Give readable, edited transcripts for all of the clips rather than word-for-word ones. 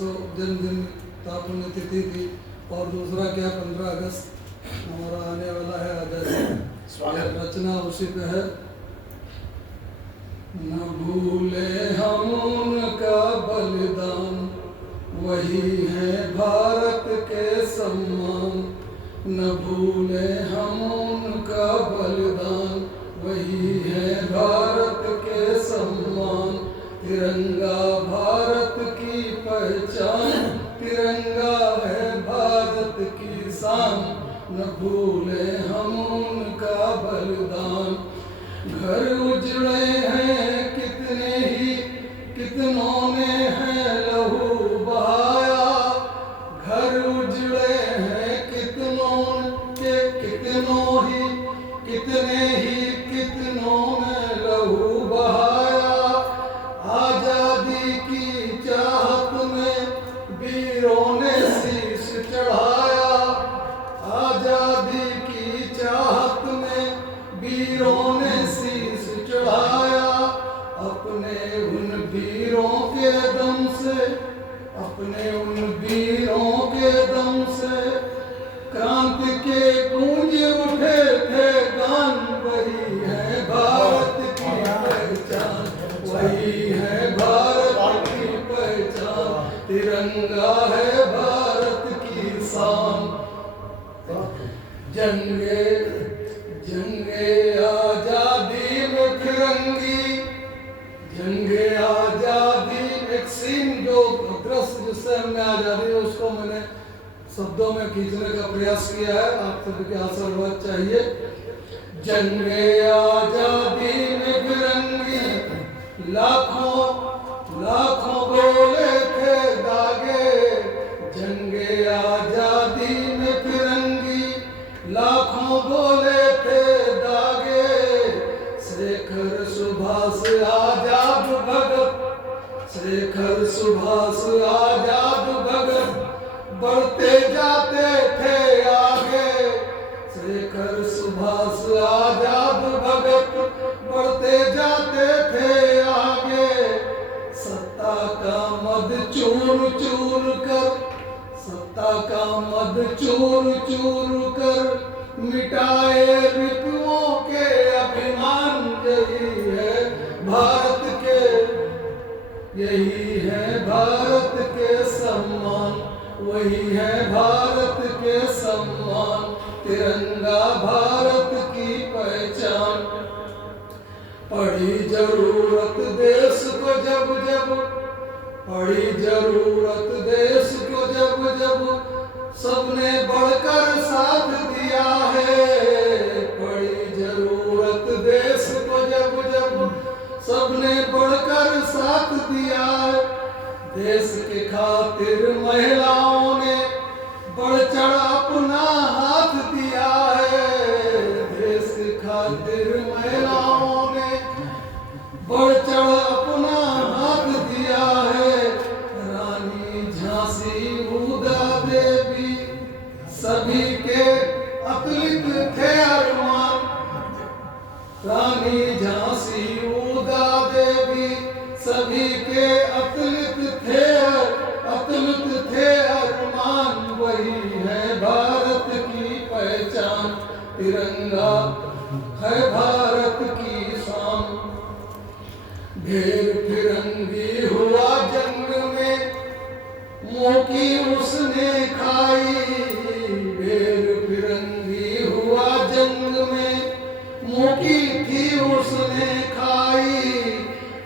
जन्मदिन का पुण्यतिथि थी। और दूसरा क्या 15 अगस्त हमारा आने वाला है आज़ादी, रचना उसी पे है। न भूले हम उनका बलिदान, वही है भारत के सम्मान। न भूले हम उनका बलिदान, वही है भारत के सम्मान। तिरंगा भारत की पहचान, तिरंगा है भारत की शान। न भूले हम उनका बलिदान। घर उजड़े हैं कितने ही, कितनों ने है लहू बहाया। घर उजड़े हैं कितनों के, कितनों ही, कितने ही, कितनों ने लहू बहाया। आजादी की चाहत में वीरों ने शीश चढ़ाया। आजादी की चाहत में वीरों ने शीश चढ़ाया। अपने उन वीरों के दम से, अपने उन वीरों के दम से क्रांति के गूंज उठे थे गान। वही है भारत की पहचान, वही है भारत की पहचान। तिरंगा है भारत की शान। जंगे जंगे आजादी में फिरंगी, जंगे आजादी एक सीन जो दृश्य जिससे हमने आजादी है उसको मैंने शब्दों में खींचने का प्रयास किया है। आप सभी के आशीर्वाद चाहिए। जंगे आजादी में फिरंगी, लाखों लाखों गोले थे दागे। जंगे आजादी में फिरंगी, लाखों गोले थे दागे। शेखर सुभाष आजाद भगत, शेखर सुभाष आजाद भगत बढ़ते जाते थे आगे। शेखर सुभाष आजाद भगत बढ़ते जाते थे आगे। सत्ता का मद चूर चूर कर, सत्ता का मद चूर चूर कर मिटाए रिपुओं के अभिमान। यही है भारत के, यही है भारत के सम्मान, वही है भारत के सम्मान। तिरंगा भारत की पहचान। पड़ी जरूरत देश को जब जब, पड़ी जरूरत देश को जब जब सबने बढ़कर साथ दिया है। पड़ी जरूरत देश को जब जब सबने बढ़कर साथ दिया है। देश के खातिर महिलाओं ने बढ़ चढ़ अपना हाथ दिया है। देश के खातिर महिलाओं ने बढ़ चढ़ अपना हाथ दिया है। रानी झांसी उदा देवी सभी के अतुलित थे अरमान। रानी झांसी उदा देवी सभी के अतुलित थे, अतुलित थे अरमान। वही है भारत की पहचान। तिरंगा है भारत की शान। ढेर फिरंगी हुआ जंग में, मुंह की उसने खाई। ढेर फिरंगी हुआ जंग में, मुंह की थी उसने खाई।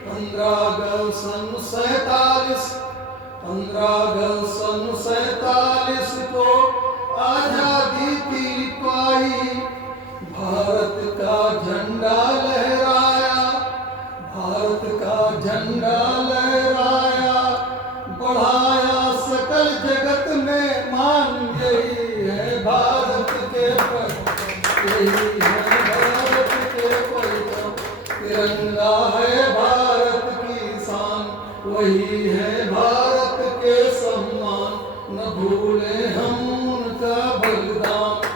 15 अगस्त सन 47, 15 अगस्त सन 47 को आजादी की पाई। भारत का झंडा लहराया, भारत का झंडा लहराया। बढ़ाया सकल जगत में मान। यही है भारत के पर, यही है भारत के पहचान। तिरंगा है भारत की शान, वही है भारत के सम्मान। न भूले हम उनका बलिदान।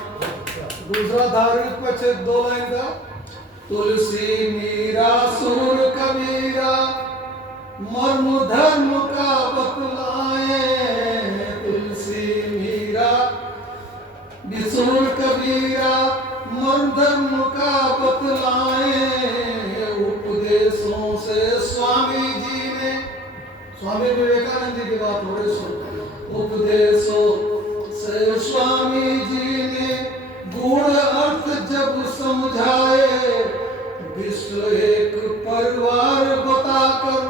दूसरा धार्मिक पक्ष 2 लाइन का। तुलसी मीरा सूर कबीरा मर्म धर्म का बतलाए। त्रिशूल कबीरा मर्म धर्म का बतलाए, उपदेशों से स्वामी जी ने, स्वामी विवेकानंद जी की बात हो रही सुन, उपदेशों से स्वामी जी ने गूढ़ अर्थ जब समझाए, विश्व एक परिवार बताकर,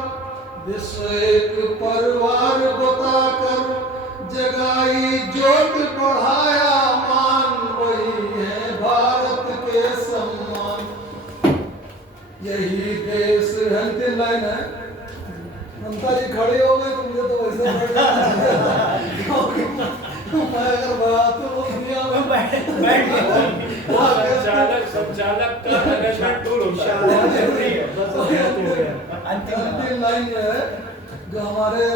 विश्व एक परिवार बताकर जगाई ज्योत बढ़ाया मान, वही है भारत के सम्मान। यही देश है। अंतिम लाइन है, ममता जी खड़े हो गए तो मुझे तो वैसे मैं अगर बात तो वो दुनिया में संचालक का मैनेजमेंट टूर होता है। अंतिम लाइन में है जो हमारे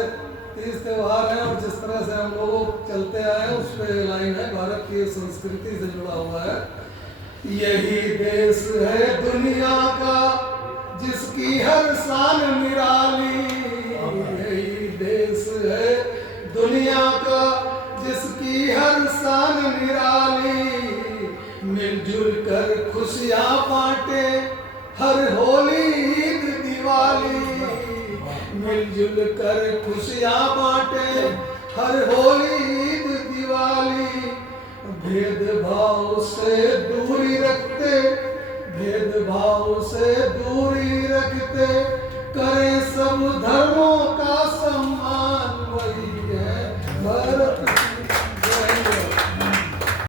30 त्योहार हैं और जिस तरह से हम लोग चलते आए हैं उस पे लाइन है, भारत की संस्कृति से जुड़ा हुआ है। यही देश है दुनिया का जिसकी हर शान निराली, यही देश है दुनिया का जिसकी हर शान निराली, मिलजुल कर खुशियाँ बांटे हर होली ईद दिवाली, मिलजुल कर खुशियाँ बांटे हर होली ईद दिवाली, भेदभाव से दूरी रखते, भेदभाव से दूरी रखते